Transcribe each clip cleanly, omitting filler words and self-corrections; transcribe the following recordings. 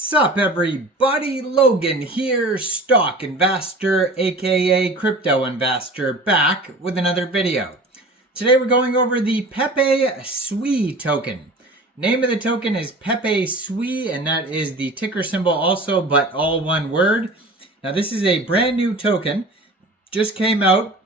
Sup everybody, Logan here, stock investor aka crypto investor, back with another video. Today we're going over the Pepesui token. Name of the token is Pepesui, and that is the ticker symbol also, but all one word. Now this is a brand new token, just came out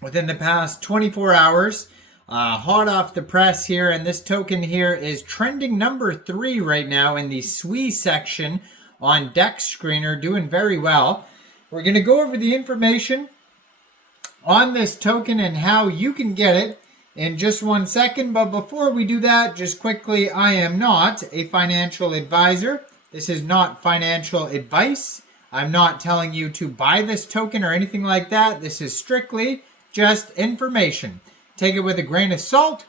within the past 24 hours. Hot off the press here, and this token here is trending number 3 right now in the SWE section on DEX Screener, doing very well. We're going to go over the information on this token and how you can get it in just 1 second. But before we do that, just quickly, I am not a financial advisor. This is not financial advice. I'm not telling you to buy this token or anything like that. This is strictly just information. Take it with a grain of salt.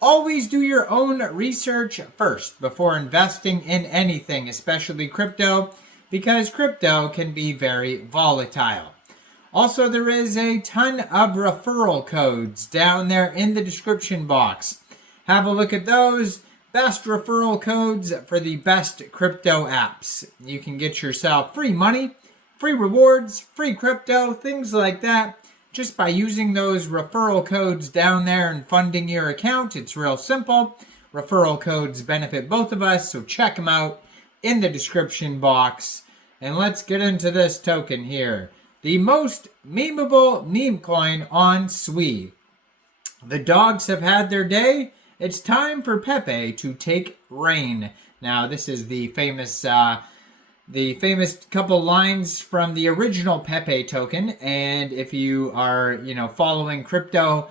Always do your own research first before investing in anything, especially crypto, because crypto can be very volatile. Also, there is a ton of referral codes down there in the description box. Have a look at those. Best referral codes for the best crypto apps. You can get yourself free money, free rewards, free crypto, things like that, just by using those referral codes down there and funding your account. It's real simple. Referral codes benefit both of us, so check them out in the description box. And let's get into this token here. The most memeable meme coin on SWE. The dogs have had their day. It's time for Pepe to take reign. Now, this is the famous couple lines from the original Pepe token. And if you are, following crypto,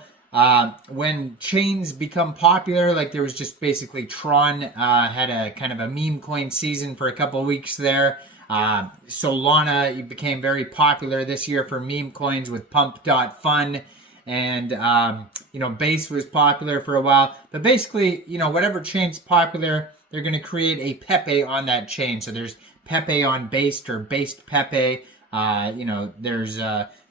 when chains become popular, like there was just basically Tron had a kind of a meme coin season for a couple weeks there. Solana became very popular this year for meme coins with pump.fun. And, Base was popular for a while. But basically, whatever chain's popular, they're going to create a Pepe on that chain. So there's Pepe on Based or Based Pepe. There's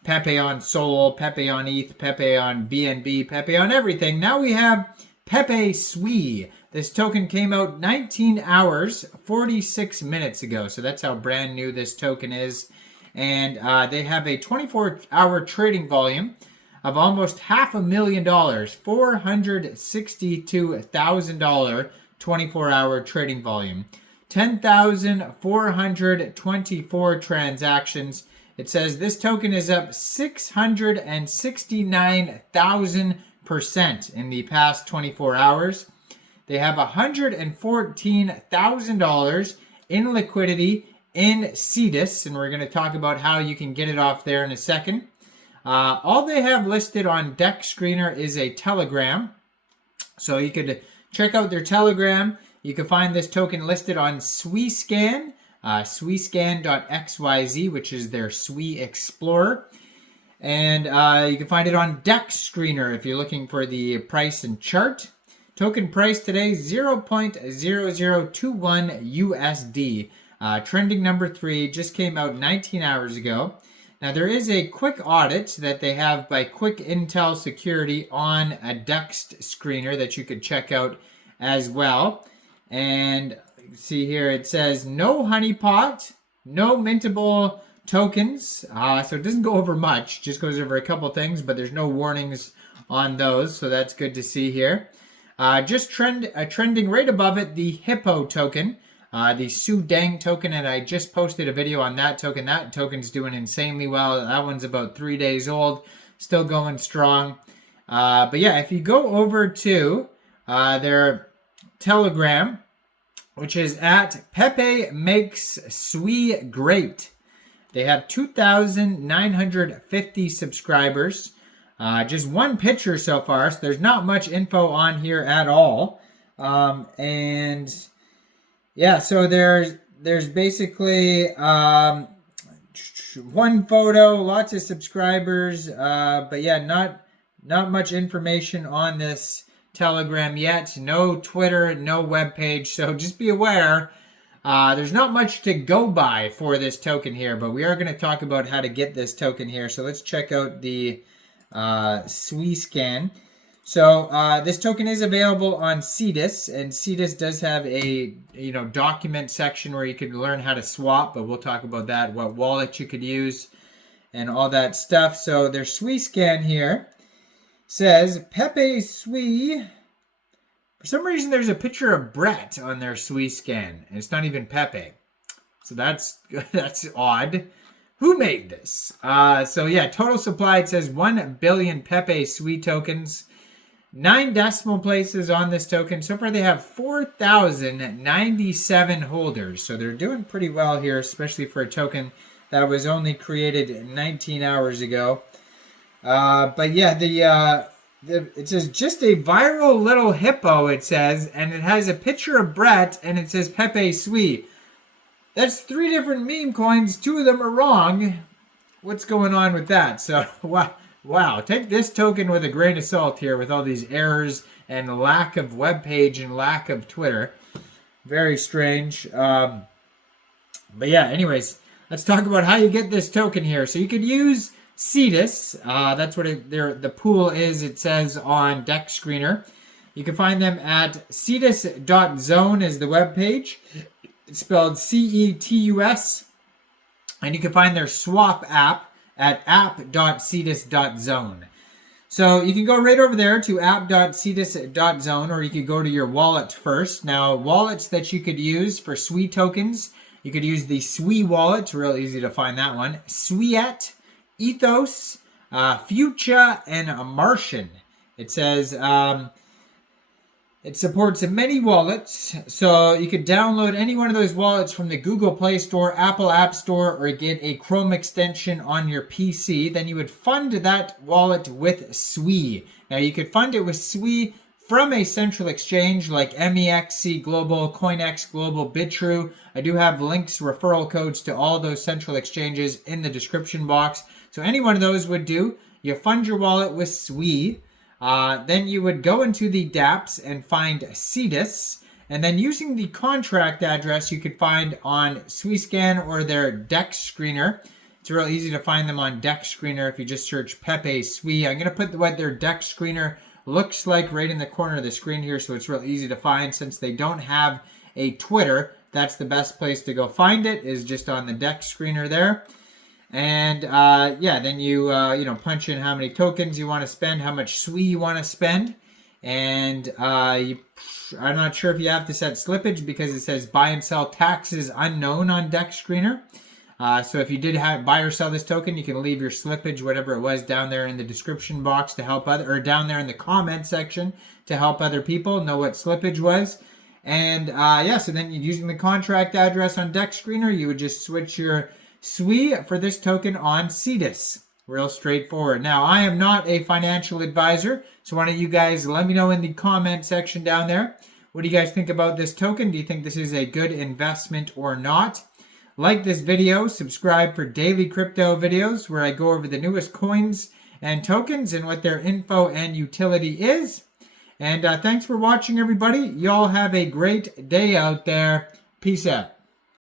Pepe on Sol, Pepe on ETH, Pepe on BNB, Pepe on everything. Now we have Pepesui. This token came out 19 hours, 46 minutes ago. So that's how brand new this token is. And they have a 24-hour trading volume of almost $500,000, $462,000 24-hour trading volume. 10,424 transactions. It says this token is up 669,000% in the past 24 hours. They have $114,000 in liquidity in Cetus, and we're going to talk about how you can get it off there in a second. All they have listed on DEX Screener is a Telegram, so you could check out their Telegram. You can find this token listed on SWEScan, swescan.xyz, which is their SWE Explorer. And you can find it on DEX Screener if you're looking for the price and chart. Token price today, 0.0021 USD. Trending number 3, just came out 19 hours ago. Now, there is a quick audit that they have by Quick Intel Security on a DEX Screener that you could check out as well. And see here, it says no honeypot, no mintable tokens. So it doesn't go over much, just goes over a couple things, but there's no warnings on those. So that's good to see here. Just trending right above it, the Hippo token, the Sudang token. And I just posted a video on that token. That token's doing insanely well. That one's about 3 days old, still going strong. But yeah, if you go over to their Telegram, which is at Pepe Makes SWE Great. They have 2,950 subscribers. Just one picture so far, so there's not much info on here at all. And yeah, so there's basically one photo, lots of subscribers, but yeah, not much information on this Telegram yet. No Twitter, no webpage, so just be aware. There's not much to go by for this token here, but we are going to talk about how to get this token here. So let's check out the SWEScan. So this token is available on Cetus, and Cetus does have a document section where you can learn how to swap, but we'll talk about that, what wallet you could use, and all that stuff. So their SWE scan here says Pepesui. For some reason, there's a picture of Brett on their SWE scan, and it's not even Pepe. So that's odd. Who made this? So yeah, total supply, it says 1 billion Pepesui tokens. 9 decimal places on this token. So far they have 4,097 holders. So they're doing pretty well here, especially for a token that was only created 19 hours ago. But yeah, it says just a viral little hippo, it says, and it has a picture of Brett, and it says Pepesui. That's 3 different meme coins. 2 of them are wrong. What's going on with that? So, wow. Take this token with a grain of salt here with all these errors and lack of web page and lack of Twitter. Very strange. But yeah, anyways, let's talk about how you get this token here. So you could use Cetus. That's what the pool is, it says on Dex Screener. You can find them at cetus.zone is the web page. It's spelled CETUS. And you can find their swap app at app.cetus.zone. So you can go right over there to app.cetus.zone, or you could go to your wallet first. Now, wallets that you could use for SWE tokens, you could use the SWE wallet. It's real easy to find that one. Sweet, Ethos, Future, and Martian. It says it supports many wallets, so you could download any one of those wallets from the Google Play Store, Apple App Store, or get a Chrome extension on your PC. Then you would fund that wallet with SWE. Now you could fund it with SWE from a central exchange like MEXC Global, CoinEx Global, Bitrue. I do have links, referral codes to all those central exchanges in the description box. So any one of those would do. You fund your wallet with SWE. Then you would go into the dApps and find Cetus. And then using the contract address you could find on SweScan or their Dex Screener. It's real easy to find them on Dex Screener if you just search Pepesui. I'm going to put what their Dex Screener looks like right in the corner of the screen here, so it's real easy to find. Since they don't have a Twitter, that's the best place to go find it, is just on the Dex Screener there. And yeah, then you punch in how many tokens you want to spend, how much SWE you want to spend, and I'm not sure if you have to set slippage because it says buy and sell taxes unknown on Dex Screener. So if you did buy or sell this token, you can leave your slippage, whatever it was, down there in the description box to help or down there in the comment section to help other people know what slippage was. And yeah, so then using the contract address on Dex Screener, you would just switch your SWE for this token on Cetus. Real straightforward. Now, I am not a financial advisor, so why don't you guys let me know in the comment section down there. What do you guys think about this token? Do you think this is a good investment or not? Like this video, subscribe for daily crypto videos where I go over the newest coins and tokens and what their info and utility is. And thanks for watching, everybody. Y'all have a great day out there. Peace out.